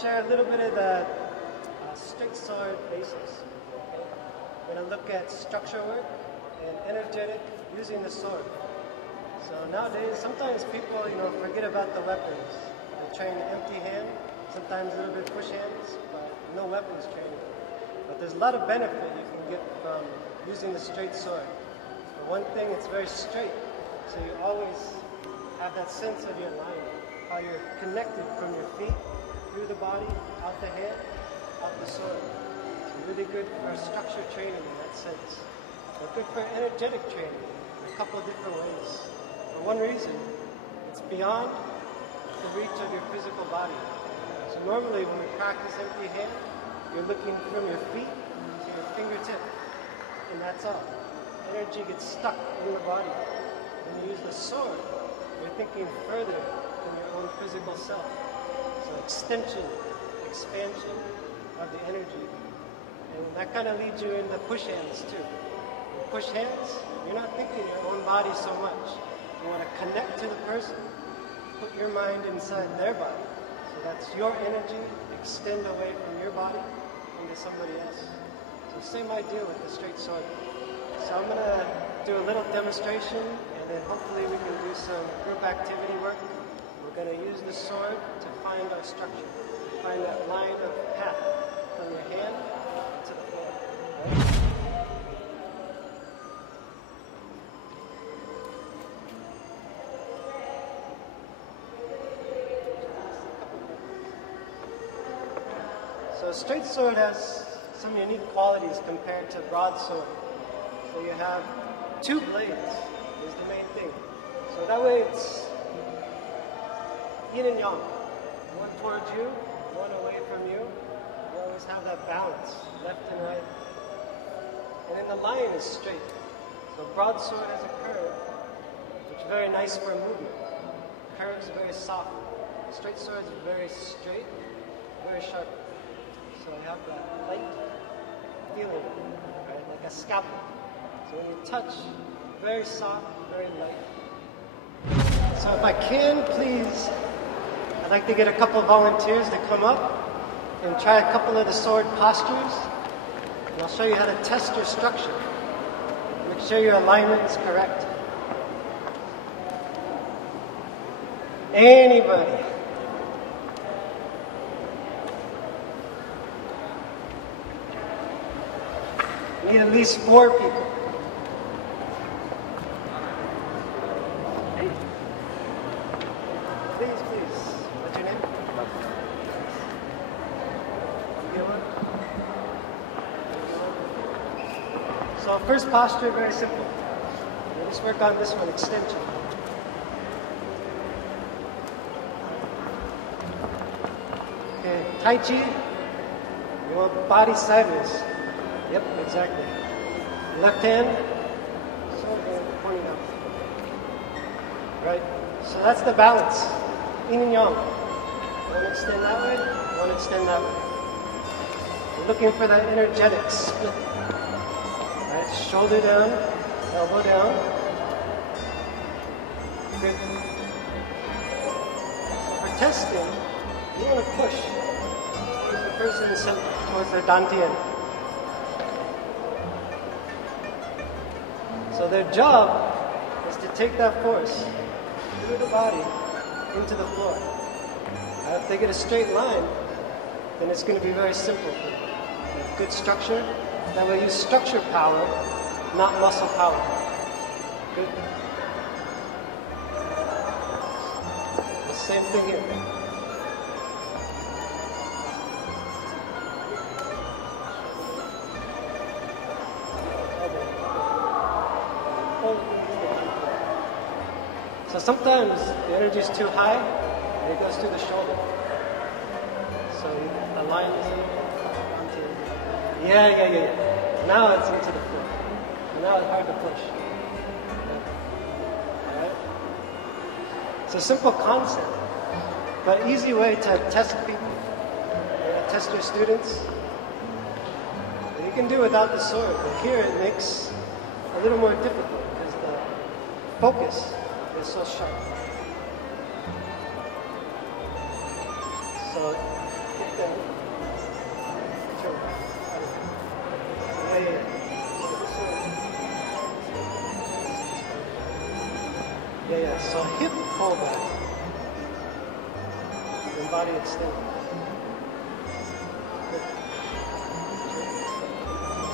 share a little bit of the straight sword basics. We're going to look at structure work and energetic using the sword. So nowadays, sometimes people, forget about the weapons. They train empty hand, sometimes a little bit push hands, but no weapons training. But there's a lot of benefit you can get from using the straight sword. For one thing, it's very straight, so you always have that sense of your line, how you're connected from your feet, through the body, out the hand, out the sword. It's really good for structure training in that sense. But good for energetic training in a couple of different ways. For one reason, it's beyond the reach of your physical body. So normally when we practice empty hand, you're looking from your feet to your fingertip, and that's all. Energy gets stuck in the body. When you use the sword, you're thinking further than your own physical self. So extension, expansion of the energy. And that kind of leads you into push hands too. In push hands, you're not thinking your own body so much. You want to connect to the person, put your mind inside their body. So that's your energy, extend away from your body into somebody else. So same idea with the straight sword. So I'm going to do a little demonstration, and then hopefully we can do some group activity work. We're going to use the sword to find our structure, find that line of path from your hand to the floor. Right? So a straight sword has some unique qualities compared to broadsword. So you have two blades is the main thing. So that way it's yin and yang. One towards you, one away from you. You always have that balance, left and right. And then the line is straight. So broadsword has a curve, which is very nice for movement. Curves are very soft. Straight sword is very straight, very sharp. So you have that light feeling, right? Like a scalpel. So when you touch, very soft, very light. So if I can, please, I'd like to get a couple of volunteers to come up and try a couple of the sword postures. And I'll show you how to test your structure. Make sure your alignment is correct. Anybody? Need at least 4 people. Please. What's your name? So first posture, very simple. We'll just work on this one, extension. Okay, Tai Chi. You want body sideways. Yep, exactly. Left hand, sword hand pointing out. Right? So that's the balance. Yin and yang. One extend that way, one extend that way. We're looking for that energetic split. Right? Shoulder down, elbow down. Good. So for testing, you want to push towards the person in the center, towards their dantian. So their job is to take that force through the body into the floor. If they get a straight line, then it's going to be very simple for them. They have good structure. That way use structure power, not muscle power. Good. The same thing here. So sometimes the energy is too high and it goes through the shoulder. So the line is onto. Yeah. Now it's into the floor. Now it's hard to push. Alright? It's a simple concept, but easy way to test people. Test your students. You can do without the sword, but here it makes a little more difficult because the focus is so sharp. So So, hip down. Turn. Yeah. Yeah. So hip pull back. And body extend.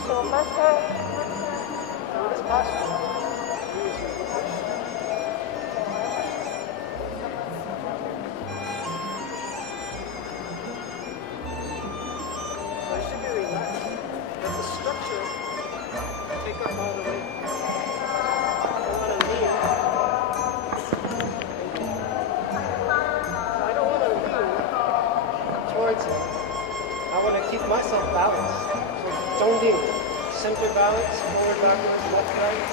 So master. This posture. So I should be relaxed. Let the structure take up all the weight. I want to lean. So I don't want to lean towards it. I want to keep myself balanced. So don't lean. Center balance, forward, backwards, left, right,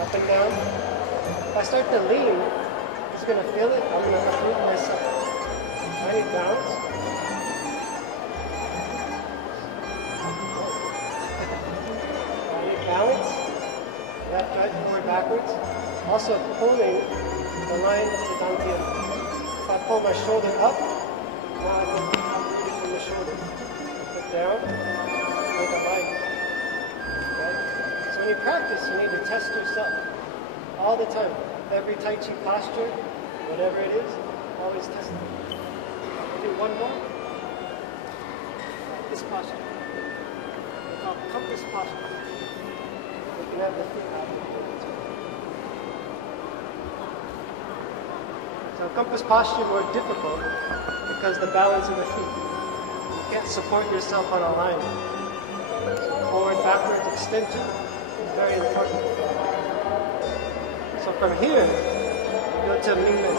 up and down. If I start to lean, it's going to feel it. I'm going to uproot myself. I need balance. I need balance. Left, right, forward, backwards. Also pulling the line to the dantian. If I pull my shoulder up, now I'm uprooting from the shoulder. Put down with the line. When you practice, you need to test yourself all the time. Every Tai Chi posture, whatever it is, always test it. We'll do one more. This posture. We call it compass posture. You can have the feet out. So compass posture is more difficult because the balance of the feet. You can't support yourself on a line. Forward, backwards, extension. Very important. So from here, you go to Mingmen.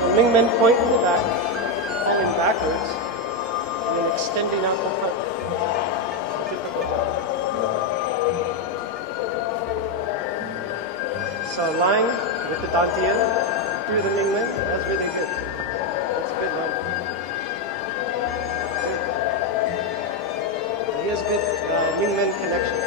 So Mingmen point in the back, pulling backwards, and then extending out the front. Difficult job. So line with the dantian through the Mingmen, that's really good. That's a good line. Here's good Mingmen connection.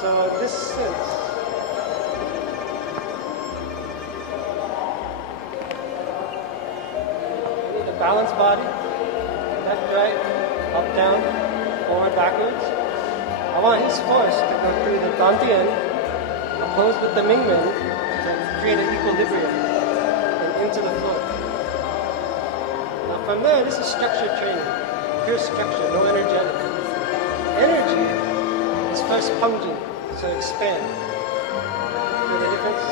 So this sense, you need a balanced body, left, right, up, down, forward, backwards. I want his force to go through the dantian, opposed with the Mingmen, to create an equilibrium and into the flow. Now from there, this is structured training. Pure structure, no energetic. Energy is first pungent, so expand. Feel the difference?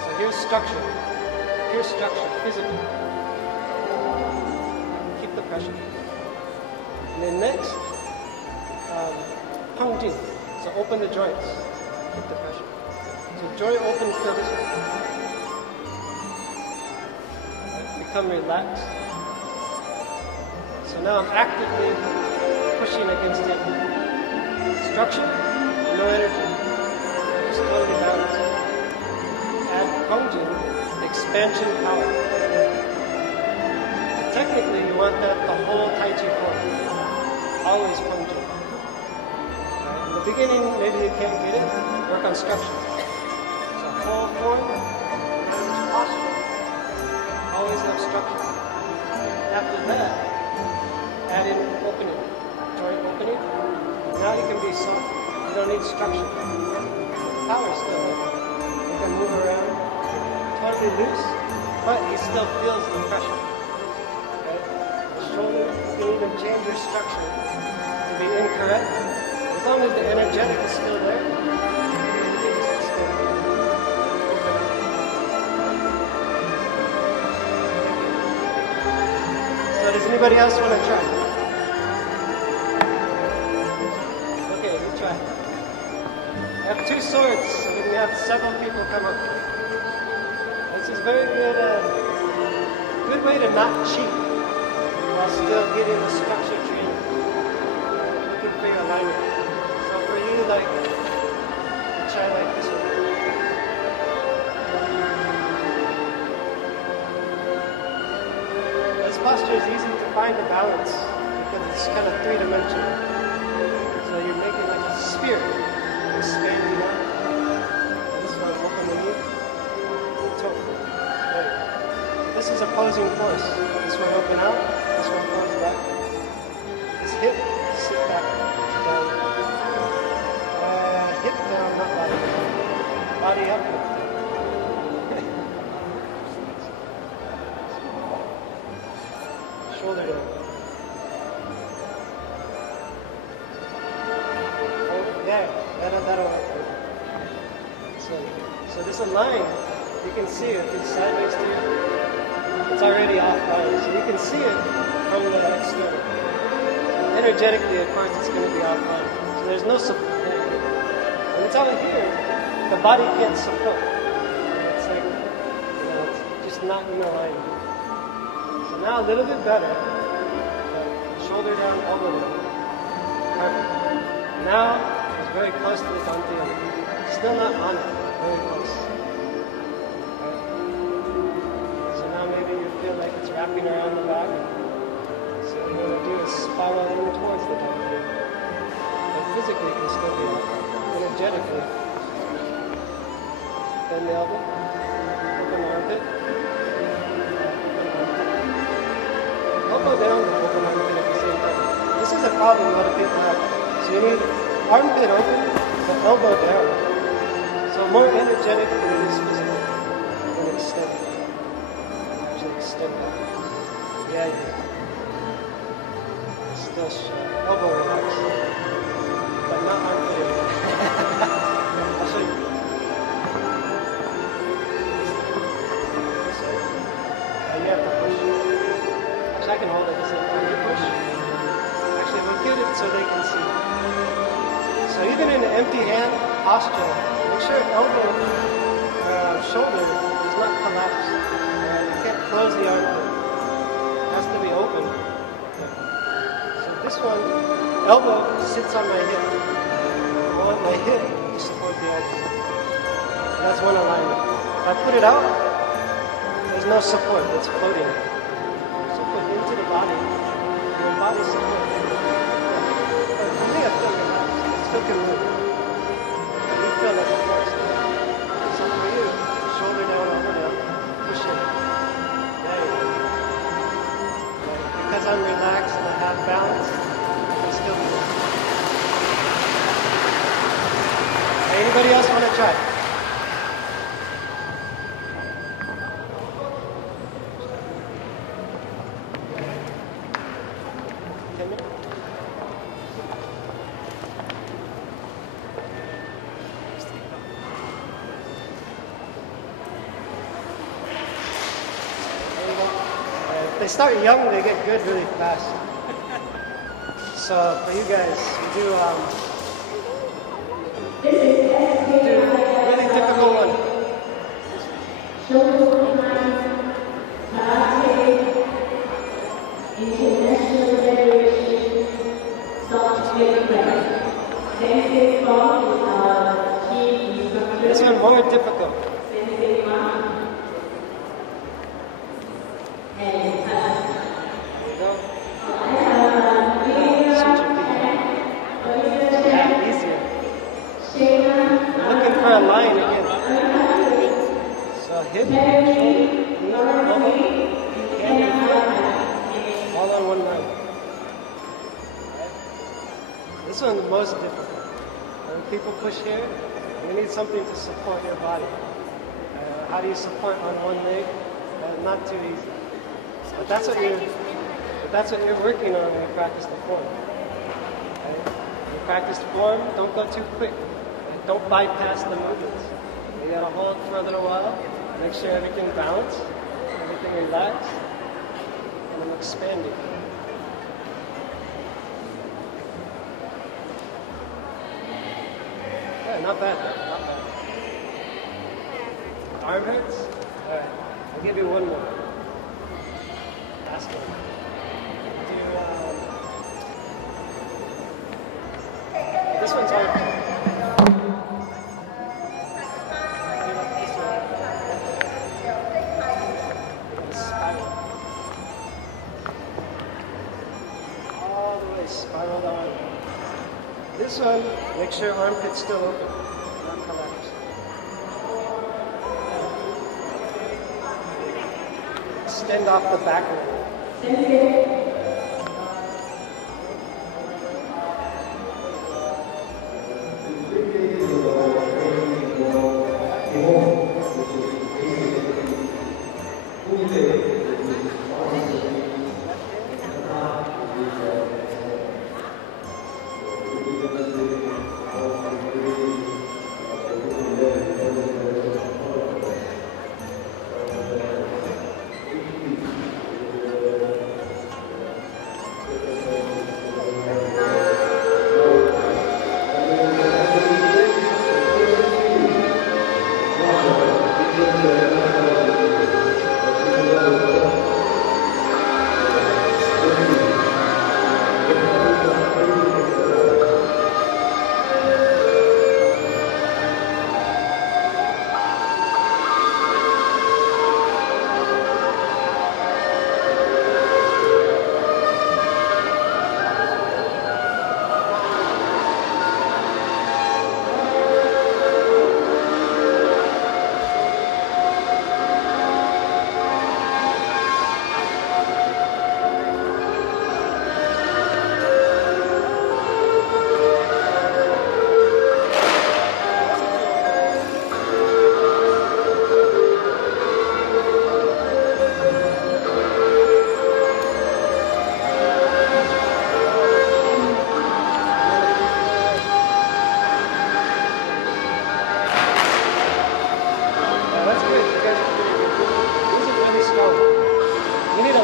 So here's structure. Pure structure, physical. Keep the pressure. And then next, pungent. So open the joints. Keep the pressure. So joint open, feel this way. Become relaxed. So now I'm actively pushing against it. Structure, no energy. Just totally balanced. Add pungent, expansion power. And technically, you want that the whole Tai Chi form. Always pungent. Right? In the beginning, maybe you can't get it. Work on structure. Full form, posture, always have structure. After that, add in opening, joint opening. Now you can be soft. You don't need structure. Power still there. You can move around, totally loose, but he still feels the pressure. Okay? The shoulder, you can even change your structure to be incorrect. As long as the energetic is still there, does anybody else want to try? Okay, we try. I have two swords, so we can have several people come up. This is very good way to not cheat while still getting the structure training. Looking for your alignment. So for you, try like this one. This posture is easy to find the balance because it's kind of three-dimensional. is opposing force. This one open out, this one close back. This hip, sit back, down. Hip down, not body down. Body up, hip down. Shoulder down. There, that'll work. So this line, you can see it. It's side next to you. It's already offline, so you can see it from the external. So energetically, of course, it's going to be offline. So there's no support there. When it's out here, the body can't support. It's like, it's just not in alignment. So now a little bit better. Shoulder down, elbow down. Perfect. Now it's very close to the dantian. Still not on it. Very close. So now maybe you feel like it's wrapping around the back. So what you want to do is spiral in towards the dantian. But physically it can still be up. Energetically. Bend the elbow. Open the armpit. Elbow down and open the armpit at the same time. This is a problem a lot of people have. So you need armpit open, but elbow down. So more energetic than it is physical. And extend. Actually extend that. Yeah. Still elbow relax. But not armpit relax. I'll show you. You have to push. Actually, I can hold it at the same time. You push. Actually, we'll get it so they can see. So even in an empty hand posture, make sure elbow or shoulder does not collapse. You can't close the armpit. It has to be open. So this one, elbow sits on my hip. I want my hip to support the armpit. That's one alignment. If I put it out, there's no support. It's floating. So put into the body. Your body support. But for me, I feel relaxed. It still can move. You feel like a force. So for you, shoulder down, elbow down, push it. There you go. Because I'm relaxed and I have balance, I can still move. Anybody else want to try? They start young, they get good really fast. So for you guys, you do really difficult one. This one more difficult. A line again. So hip, shoulder, elbow, hand and foot, all on one line. This one's the most difficult. When people push here, you need something to support your body. How do you support on one leg? Not too easy. But that's what you're working on when you practice the form. Okay? When you practice the form, don't go too quick. Don't bypass the movements. You gotta hold for a little while, make sure everything balanced, everything relaxed, and then expanding. Yeah, not bad, not bad. Arm hurts? Alright, I'll give you one more. Last one. Do, this one's hard. Spiral down. This one, make sure armpit's still open, not collapse. extend off the back leg.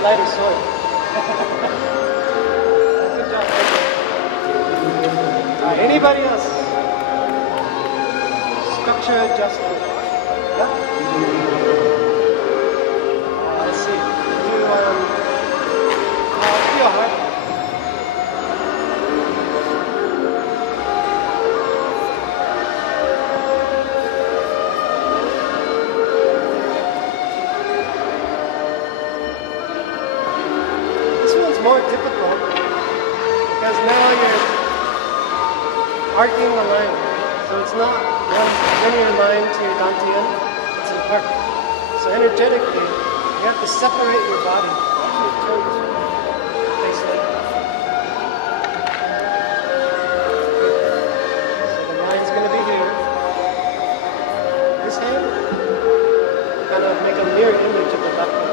Lighter sword. Good job. Anybody else? Structure adjustment. Yep. Let's see. Do your heart. More difficult because now you're arcing the line, so it's not one linear line to your dantian, it's an arc. So energetically, you have to separate your body. Face like that. So the line's going to be here. This hand, kind of make a mirror image of the left hand.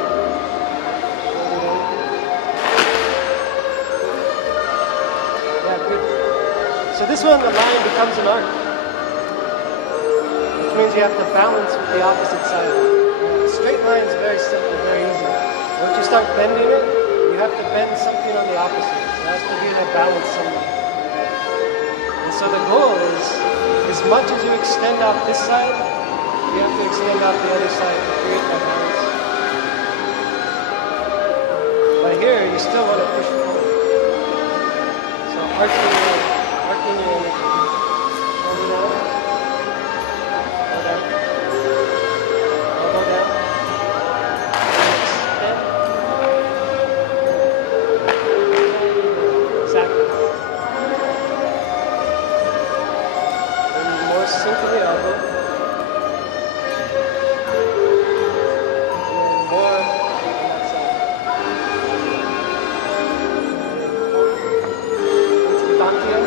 So this one, the line becomes an arc, which means you have to balance with the opposite side. A straight line is very simple, very easy. Once you start bending it, you have to bend something on the opposite. There has to be a balance somewhere. And so the goal is, as much as you extend out this side, you have to extend out the other side to create that balance. But here, you still want to push forward. So arcing your energy. Hold it down. Go down. Go down. Extend. Exactly. And more sink in the elbow. And then more on that side. Into the dantian.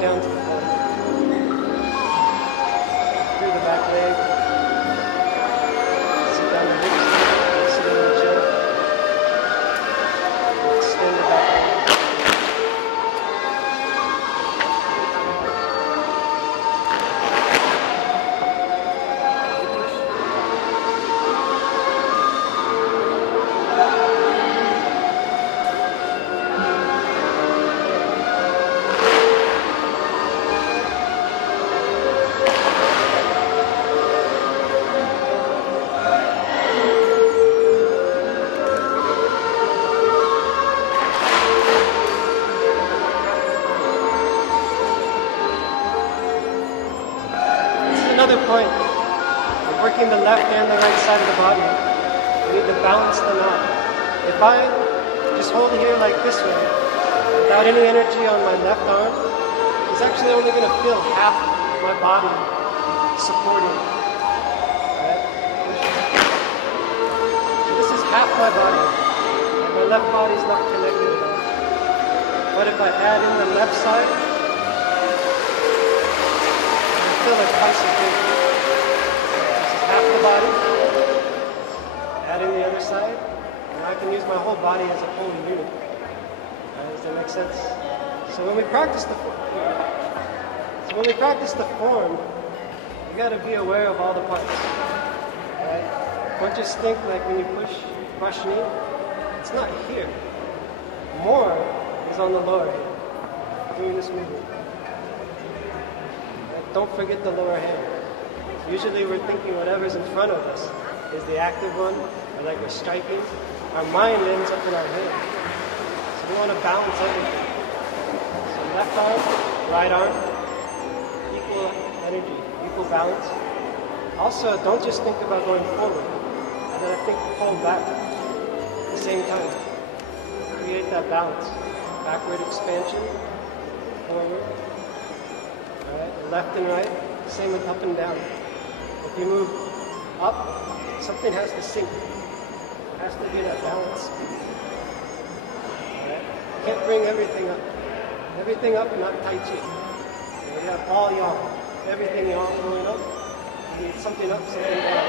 Down to the floor. Through the back leg. Sit down the hips. Sit in the chair. Extend the back leg. Another point, we're working the left and the right side of the body. We need to balance them out. If I just hold here like this way, without any energy on my left arm, it's actually only going to feel half my body supporting. Right? So this is half my body. And my left body is not connected at all. But if I add in the left side, I feel like twice as big. This is half the body. Add in the other side, and I can use my whole body as a whole unit. Does that make sense? So when we practice the form, you got to be aware of all the parts. Right? Don't just think like when you brush knee, it's not here. More is on the lower hand, doing this movement. Right? Don't forget the lower hand. Usually we're thinking whatever's in front of us is the active one, or like we're striking. Our mind ends up in our head. So we want to balance everything. So left arm, right arm, equal energy, equal balance. Also, don't just think about going forward, and then I think pull back at the same time. Create that balance. Backward expansion, forward. Alright, left and right, same with up and down. If you move up, something has to sink. There has to be that balance. Alright? You can't bring everything up. Everything up, not Tai Chi. You have all yang. Everything yang going up. You need something up, something down.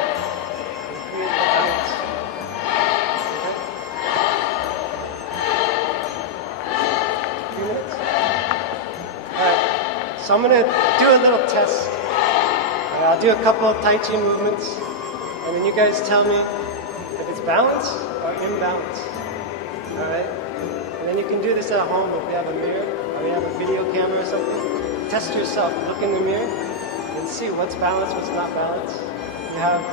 You create that balance. Okay? 3 minutes? Alright. So I'm going to do a little test. I'll do a couple of Tai Chi movements, and then you guys tell me if it's balance or imbalance. Alright? And then you can do this at home if you have a mirror or you have a video camera or something. Test yourself, look in the mirror, and see what's balanced, what's not balanced. You have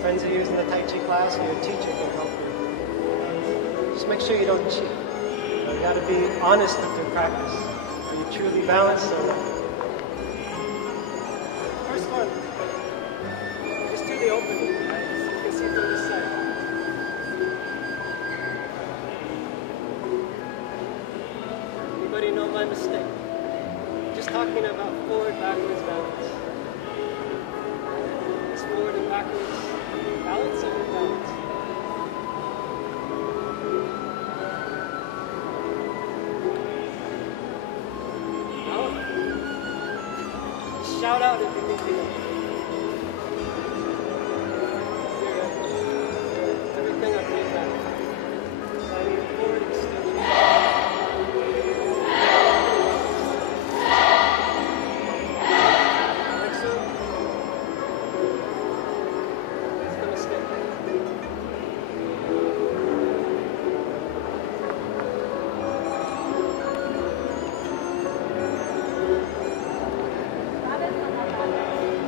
friends that are using the Tai Chi class, or your teacher can help you. Just make sure you don't cheat. You got to be honest with your practice. Are you truly balanced or not? First one, just do the opening, right? So you can see from this side. Anybody know my mistake? Just talking about forward, backwards, balance. Is forward and backwards balance or imbalance? Shout out if you think you know. Everything up here back. So I need forward extension. Like so. It's gonna stay.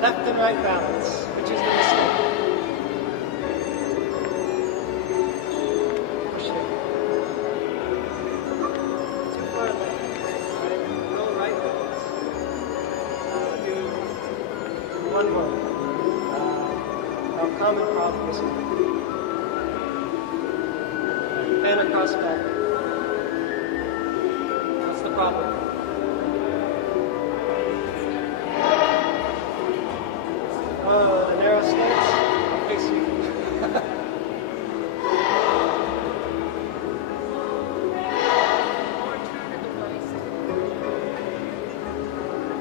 Left and right balance, which is the mistake. Push it. Too far left. Right? No right balance. Do one more. Our common problem is fan across back. That's the problem. The narrow stance, I'll face you.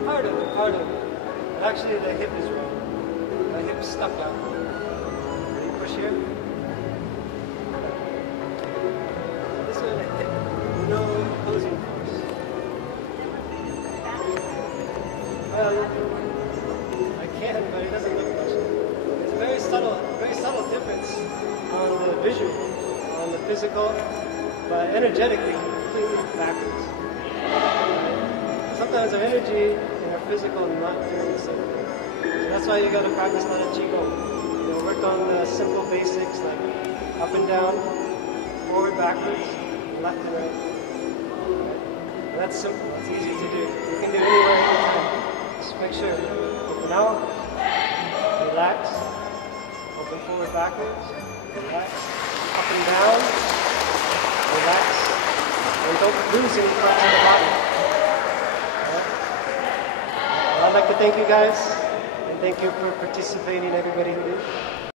Part of it. Actually, the hip is wrong. The hip's stuck out. Ready, push here. This one, the hip, no opposing force. I can, but it doesn't look much. There's a very subtle difference on the visual, on the physical, but energetically, completely backwards. Sometimes our energy and our physical are not doing the same. So that's why you got to practice a lot of Qigong. Work on the simple basics like up and down, forward, backwards, left and right. And that's simple. It's easy to do. You can do anywhere, anytime. Just make sure. Open out, relax, open forward, backwards, relax, up and down, relax, and losing fat in the body. Well, I'd like to thank you guys, and thank you for participating, everybody who did.